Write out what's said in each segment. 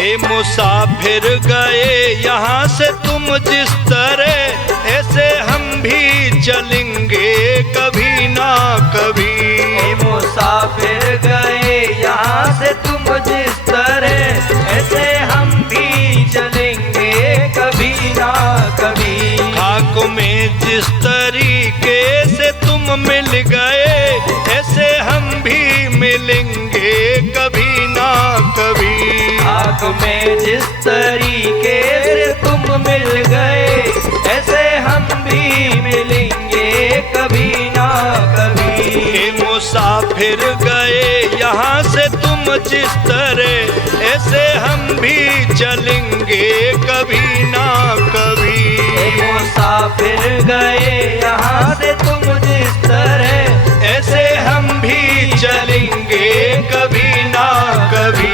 ए मुसाफिर गए यहाँ से तुम जिस तरह, ऐसे हम भी चलेंगे कभी ना कभी। ए मुसाफिर गए यहाँ से तुम जिस तरह, ऐसे हम भी चलेंगे कभी ना कभी। खाक में जिस तरीके से तुम मिल गए, ऐसे हम भी मिलेंगे कभी ना कभी। खाक में जिस तरीके से तुम मिल गए, ऐसे हम भी मिलेंगे कभी ना कभी। ए मुसाफिर गए यहाँ से तुम जिस तरह, ऐसे हम भी चलेंगे कभी ना कभी। ए मुसाफिर गए यहाँ से तुम जिस तरह, ऐसे हम भी चलेंगे कभी ना कभी।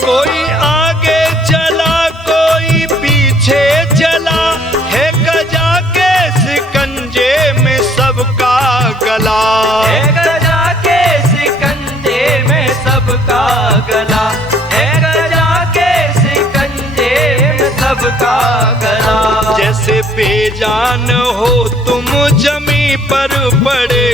कोई आगे चला कोई पीछे चला, है गजा के शिकंजे में सबका गला। है गजा के शिकंजे में सबका गला, है गजा के शिकंजे में सबका गला। जैसे बेजान हो तुम जमी पर पड़े,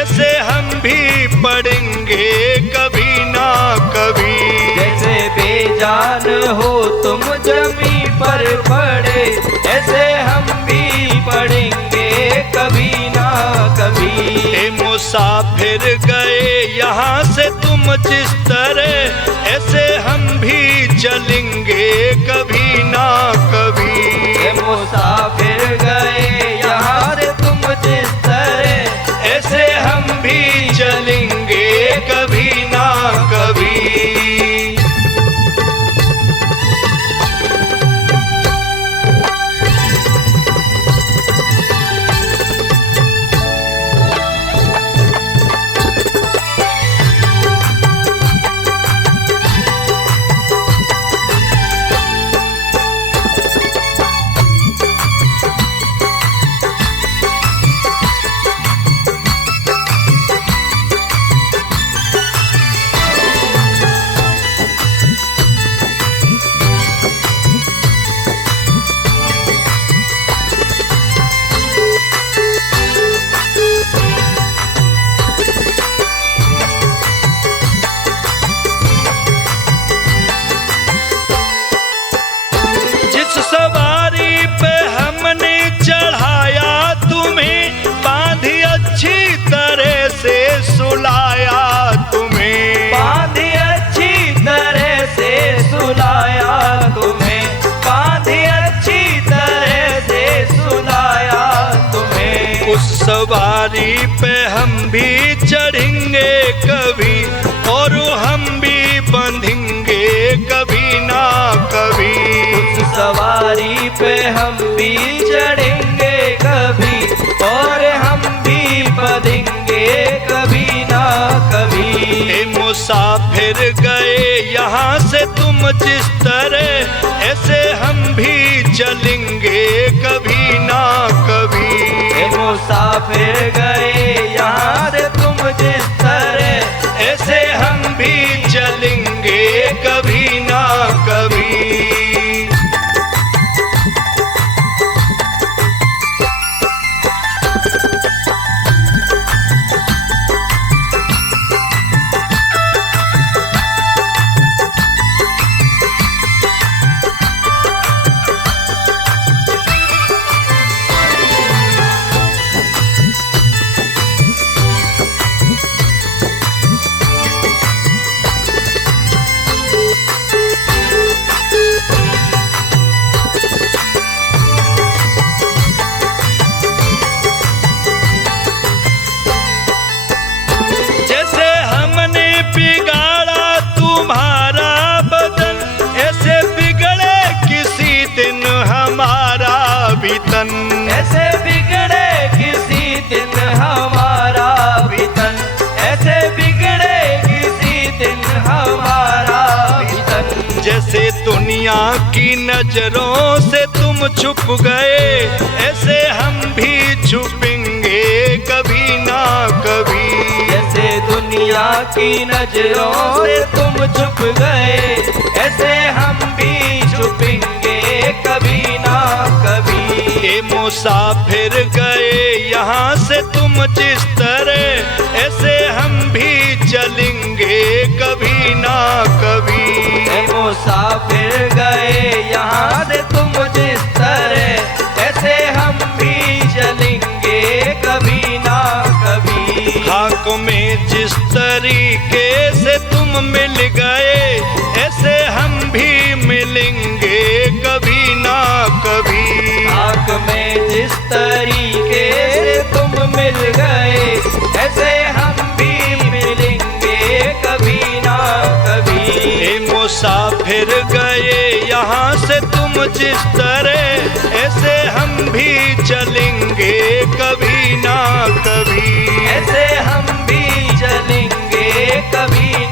ऐसे हम भी पड़ेंगे कभी ना कभी। जैसे बेजान हो तुम जमी पर पड़े, ऐसे हम भी पड़ेंगे कभी ना कभी। ए मुसाफिर गए यहाँ से तुम जिस तरह, ऐसे हम भी चलेंगे कभी ना कभी। ए मुसाफिर गए यहाँ से तुम जिस तरह, ऐसे हम भी चलेंगे कभी ना कभी। सवारी पे हमने चढ़ाया तुम्हें, बांधी अच्छी तरह से सुलाया तुम्हें। बांधी अच्छी तरह से सुलाया तुम्हें, बांधी अच्छी तरह से सुलाया तुम्हें। उस सवारी पे हम भी चढ़ेंगे कभी, और हम भी बंधेंगे कभी ना कभी। सवारी पे हम भी चढ़ेंगे कभी, और हम भी बंधेंगे कभी ना कभी। ए मुसाफिर गए यहाँ से तुम जिस तरह, ऐसे हम भी चलेंगे कभी ना कभी। ए मुसाफिर गए यहाँ से तुम जिस तरह, ऐसे हम भी चलेंगे कभी ना कभी। ऐसे बिगड़े किसी दिन हमारा भी तन, ऐसे बिगड़े किसी दिन हमारा भी तन। जैसे दुनिया की नजरों से तुम छुप गए, ऐसे हम भी छुपेंगे कभी ना कभी। जैसे दुनिया की नजरों से तुम छुप गए, ऐसे हम भी छुपेंगे कभी ना कभी। ए मुसाफिर गए यहाँ से तुम जिस तरह, ऐसे हम भी चलेंगे कभी ना कभी। ए मुसाफिर गए यहाँ से तुम जिस तरह, ऐसे हम भी चलेंगे कभी ना कभी। खाक में जिस तरीके से तुम मिल गए, ऐसे हम भी मिलेंगे कभी ना कभी। खाक में जिस तरीके से तुम मिल गए, ऐसे हम भी मिलेंगे कभी ना कभी। ए मुसाफिर गए यहाँ से तुम जिस तरह, ऐसे हम भी चलेंगे कभी ना कभी। ऐसे हम भी चलेंगे कभी